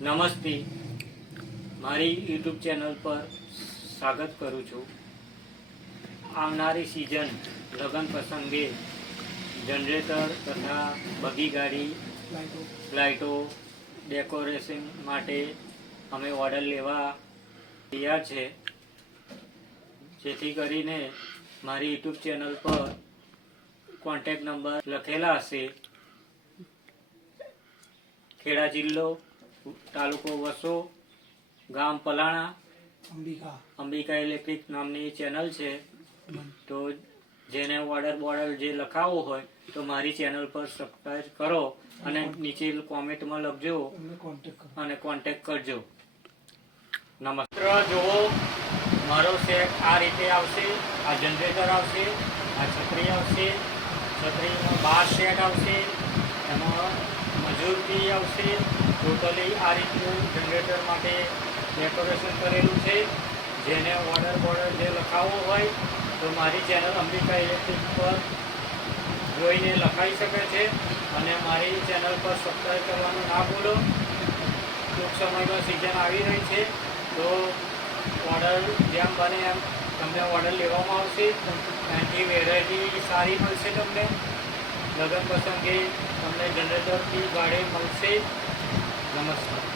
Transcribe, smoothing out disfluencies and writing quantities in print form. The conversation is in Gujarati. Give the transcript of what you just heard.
નમસ્તે, મારી યુટ્યુબ ચેનલ પર સ્વાગત કરું છું. આવનારી સિઝન લગ્ન પ્રસંગે જનરેટર તથા બગી ગાડી, લાઇટો, ડેકોરેશન માટે અમે ઓર્ડર લેવા તૈયાર છે. જેથી કરીને મારી યુટ્યુબ ચેનલ પર કોન્ટેક્ટ નંબર લખેલા હશે. ખેડા જિલ્લો, તાલુકો વસો, ગામ પલાણા, અંબિકા ઇલેક્ટ્રિક નામની ચેનલ છે. તો જેને ઓર્ડર જે લખાવવો હોય તો મારી ચેનલ પર સબસ્ક્રાઈબ કરો અને નીચે કોમેન્ટમાં લખજો અને કોન્ટેક્ટ કરજો. નમસ્કાર. જુઓ, મારો સેટ આ રીતે આવશે. આ જનરેટર આવશે, આ છત્રી આવશે, છત્રીમાં 12 સેટ આવશે, એમાં મજૂર ફી આવશે. ટોટલી આ રીતનું જનરેટર માટે ડેકોરેશન કરેલું છે. જેને ઓર્ડર જે લખાવવો હોય તો મારી ચેનલ અંબિકા ઇલેક્ટ્રિક પર જોઈને લખાઈ શકે છે. અને મારી ચેનલ પર સબસ્ક્રાઈબ કરવાનું ના ભૂલો. ટૂંક સમયમાં સિઝન આવી રહી છે, તો ઓર્ડર જેમ બને એમ તમને ઓર્ડર લેવામાં આવશે. એની વેરાયટી સારી મળશે. તમને લગ્ન પ્રસંગે તમને જનરેટરથી ભાડે મળશે. નમસ્કાર.